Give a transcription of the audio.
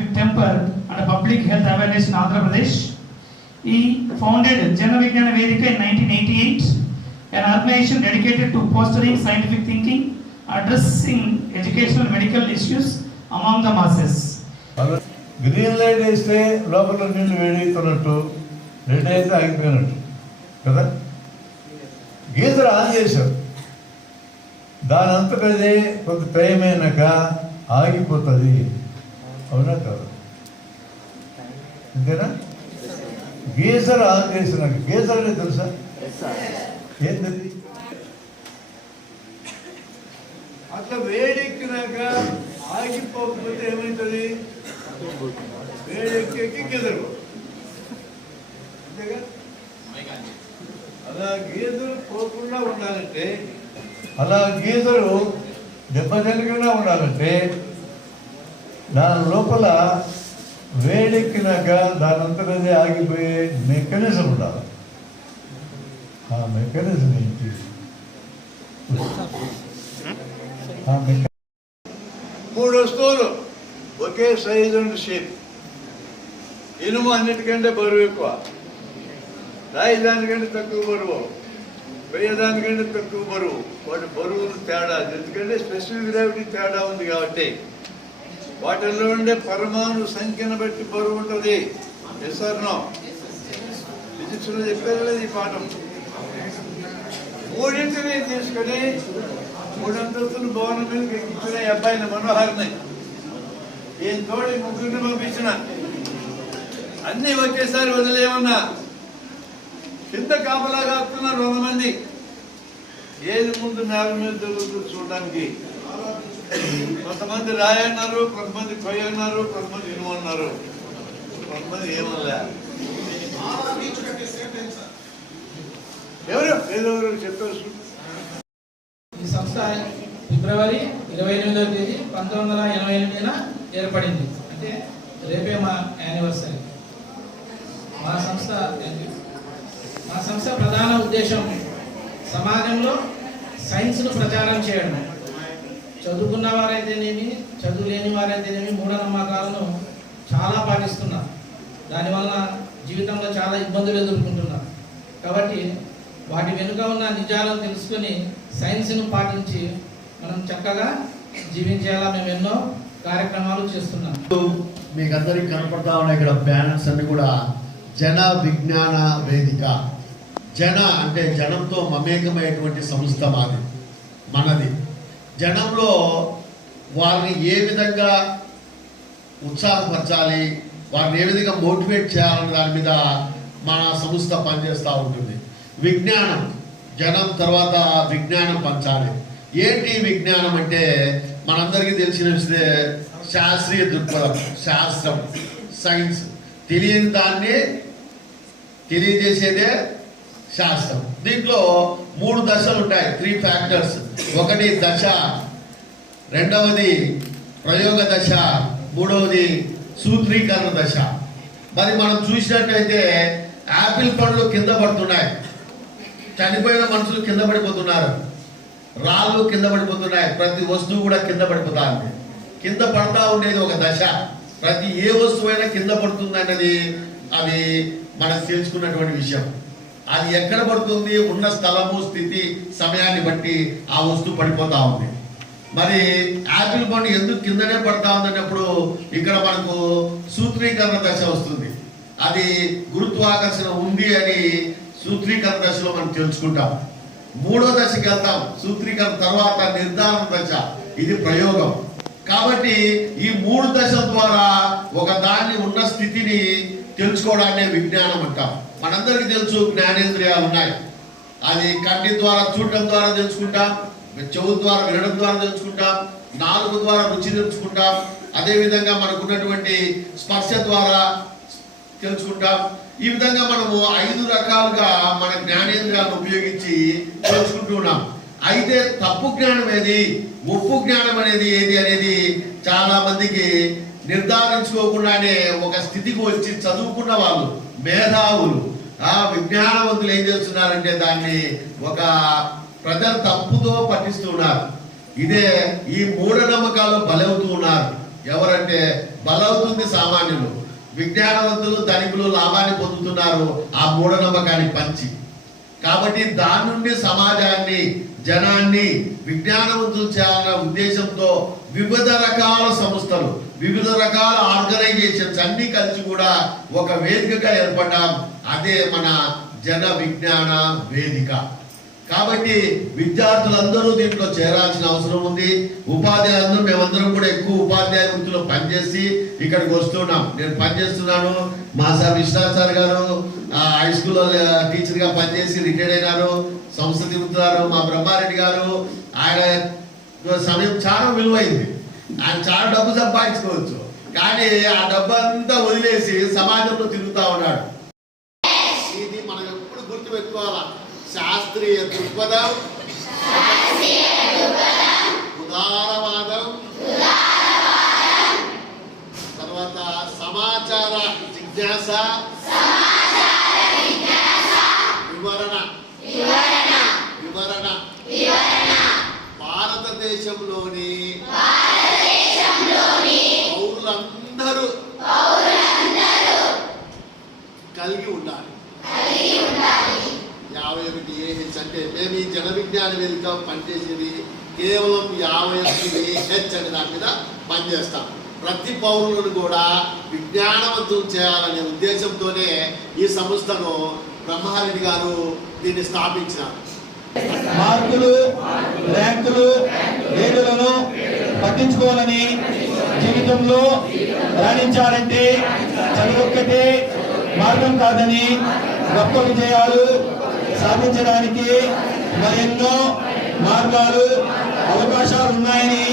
scientific temper and public health awareness in Andhra Pradesh. He founded Jana Vijnana Vedika in 1988, an organization dedicated to fostering scientific thinking, addressing educational and medical issues among the masses. Green light వేస్తే లోపల నీళ్ళు వేడెక్కుతున్నట్టు, red అయితే ఆగిపోయినట్టు కదా. Geyser on చేశారు, దాని అంతకదే కొంత time అయినాక ఆగిపోతుంది. అవునా కదా? అంతేనా? గీజర్ ఆన్ చేసినాక, గీజర్ అనేది తెలుసా ఏంటది? అట్లా వేడెక్కినాక ఆగిపోకపోతే ఏమవుతుంది? వేడెక్కి గీజరు అంతేగా. అలా గీజరు పోకుండా ఉండాలంటే, అలా గీజరు దెబ్బతినకుండా ఉండాలంటే దాని లోపల వేడెక్కినాక దాని అంతటదే ఆగిపోయే మెకానిజం ఉండాలి. ఆ మెకానిజం ఏంటి? మూడు వస్తువులు ఒకే సైజ్ అండ్ షేప్. ఇనుము అన్నిటికంటే బరువు ఎక్కువ, రాయి దానికంటే తక్కువ బరువు, వేయదానికంటే తక్కువ బరువు. వాటి బరువులు తేడా, ఎందుకంటే స్పెషల్ గ్రావిటీ తేడా ఉంది కాబట్టి. వాటిల్లో ఉండే పరమాణు సంఖ్యను బట్టి బరువు ఉంటుంది. Yes or no? ఫిజిక్స్లో చెప్పారు లేదు ఈ పాఠం. మూడింటిని తీసుకొని 3 అంతస్తుల భవనం మీద ఎక్కించిన అబ్బాయిని మనోహర్ని, ఈయన తోడి ముగ్గురిని పంపించిన. అన్నీ ఒకేసారి వదిలేమన్నా కింద కాపలా కాస్తున్నారు 100 మంది. ఏది ముందు నేల మీద దొరుకుతుంది చూడడానికి. కొంతమంది రాయి అన్నారు, కొంతమంది కొయ్య అన్నారు, కొంతమంది ఇనుము అన్నారు, కొంతమంది ఏమన్నా. ఎవరు చెప్పారు? ఈ సంస్థ ఫిబ్రవరి 28వ తేదీ 1988 ఏర్పడింది. అంటే రేపే మా యానివర్సరీ. మా సంస్థ ప్రధాన ఉద్దేశం సమాజంలో సైన్స్ను ప్రచారం చేయడం. చదువుకున్న వారైతేనేమి, చదువు లేని వారైతేనేమి మూఢనమ్మకాలను చాలా పాటిస్తున్నారు. దానివల్ల జీవితంలో చాలా ఇబ్బందులు ఎదుర్కొంటున్నారు. కాబట్టి వాటి వెనుక ఉన్న నిజాలను తెలుసుకొని సైన్స్ను పాటించి మనం చక్కగా జీవించేలా మేము ఎన్నో కార్యక్రమాలు చేస్తున్నాం. మీకు అందరికి కనపడతా ఉన్నాయి ఇక్కడ బ్యానర్స్ అన్ని కూడా. జన విజ్ఞాన వేదిక. జన అంటే జనంతో మమేకమైనటువంటి సంస్థ మనది. జనంలో వారిని ఏ విధంగా ఉత్సాహపరచాలి, వారిని ఏ విధంగా మోటివేట్ చేయాలనే దాని మీద మన సంస్థ పనిచేస్తూ ఉంటుంది. విజ్ఞానం, జనం తర్వాత విజ్ఞానం పంచాలి. ఏంటి విజ్ఞానం అంటే మనందరికీ తెలిసిన శాస్త్రీయ దృక్పథం, శాస్త్రం, సైన్స్. తెలియని దాన్ని తెలియజేసేదే శాస్త్రం. దీంట్లో 3 దశలు ఉంటాయి, 3 ఫ్యాక్టర్స్. ఒకటి దశ, రెండవది ప్రయోగ దశ, మూడవది సూత్రీకరణ దశ. మరి మనం చూసినట్టయితే యాపిల్ పండ్లు కింద పడుతున్నాయి, చనిపోయిన మనుషులు కింద పడిపోతున్నారు, రాళ్ళు కింద పడిపోతున్నాయి, ప్రతి వస్తువు కూడా కింద పడిపోతా ఉంది. కింద పడతా ఉండేది ఒక దశ. ప్రతి ఏ వస్తువైనా కింద పడుతుంది అన్నది అది మనకు తెలుసుకున్నటువంటి విషయం. అది ఎక్కడ పడుతుంది? ఉన్న స్థలము, స్థితి, సమయాన్ని బట్టి ఆ వస్తువు పడిపోతా ఉంది. మరి యాపిల్ పండు ఎందుకు కిందనే పడతా ఉందన్నప్పుడు ఇక్కడ మనకు సూత్రీకరణ దశ వస్తుంది. అది గురుత్వాకర్షణ ఉంది అని సూత్రీకరణ దశలో మనం తెలుసుకుంటాం. 3వ దశకి వెళ్తాం. సూత్రీకరణ తర్వాత నిర్ధారణ దశ, ఇది ప్రయోగం. కాబట్టి ఈ 3 దశల ద్వారా ఒక దాన్ని ఉన్న స్థితిని తెలుసుకోవడాన్ని విజ్ఞానం అంటాం. మనందరికీ తెలుసు జ్ఞానేంద్రియాలు ఉన్నాయి. అది కంటి ద్వారా చూడటం ద్వారా తెలుసుకుంటాం, చెవు ద్వారా వినడం ద్వారా తెలుసుకుంటాం, నాలుగు ద్వారా రుచి తెలుసుకుంటాం, అదేవిధంగా మనకున్నటువంటి స్పర్శ ద్వారా తెలుసుకుంటాం. ఈ విధంగా మనము 5 రకాలుగా మన జ్ఞానేంద్రియాలను ఉపయోగించి తెలుసుకుంటూ ఉన్నాం. అయితే తప్పు జ్ఞానం ఏది, ఒప్పు జ్ఞానం అనేది ఏది అనేది చాలా మందికి నిర్ధారించుకోకుండానే ఒక స్థితికి వచ్చి చదువుకున్న వాళ్ళు, మేధావులు, విజ్ఞానవంతులు ఏం చేస్తున్నారంటే దాన్ని ఒక ప్రజలు తప్పుతో పట్టిస్తున్నారు. ఇదే ఈ మూఢనమ్మకాలు బలవుతూ ఉన్నారు. ఎవరంటే బలవుతుంది సామాన్యులు, విజ్ఞానవంతులు ధనికులు లాభాన్ని పొందుతున్నారు ఆ మూఢనమ్మకాన్ని పంచి. కాబట్టి దాని నుండి సమాజాన్ని జనాన్ని విజ్ఞానవంతులు చేయాలన్న ఉద్దేశంతో వివిధ రకాల సంస్థలు, వివిధ రకాల ఆర్గనైజేషన్స్ అన్ని కలిసి కూడా ఒక వేదికగా ఏర్పడ్డాం. అదే మన జన విజ్ఞాన వేదిక. కాబట్టి విద్యార్థులందరూ దీంట్లో చేరాల్సిన అవసరం ఉంది. ఉపాధ్యాయులందరూ, మేమందరం కూడా ఎక్కువ ఉపాధ్యాయ వృత్తిలో పనిచేసి ఇక్కడికి వస్తున్నాం. నేను పనిచేస్తున్నాను. మా సార్ విశ్వనాథ్ సార్ గారు హై స్కూల్లో టీచర్గా పనిచేసి రిటైర్డ్ అయినారు, సంస్థ తిరుగుతున్నారు. మా బ్రహ్మారెడ్డి గారు, ఆయన సమయం చాలా విలువైంది. ఆయన చాలా డబ్బు సంపాదించుకోవచ్చు, కానీ ఆ డబ్బు అంతా వదిలేసి సమాజంలో తిరుగుతూ ఉన్నాడు. ఇది మనం ఎప్పుడు గుర్తుపెట్టుకోవాలా. శాస్త్రీయ దృక్పథం, ఉదారవాదం, తర్వాత సమాచార జిజ్ఞాస, వివరణ. భారతదేశంలోని పౌరులందరూ కలిగి ఉండాలి. 51 AH అంటే మేము ఈ జన విజ్ఞాన వేదిక పనిచేసేది కేవలం 51 AH అనే దాని మీద పనిచేస్తాం. ప్రతి పౌరులను కూడా విజ్ఞానవంతులు చేయాలనే ఉద్దేశంతోనే ఈ సంస్థను బ్రహ్మారెడ్డి గారు దీన్ని స్థాపించారు. మార్కులు, ర్యాంకులు, గ్రేడులను పట్టించుకోవాలని, జీవితంలో రాణించాలంటే చదువొక్కటే మార్గం కాదని, గొప్ప విజయాలు సాధించడానికి మరెన్నో మార్గాలు, అవకాశాలు ఉన్నాయని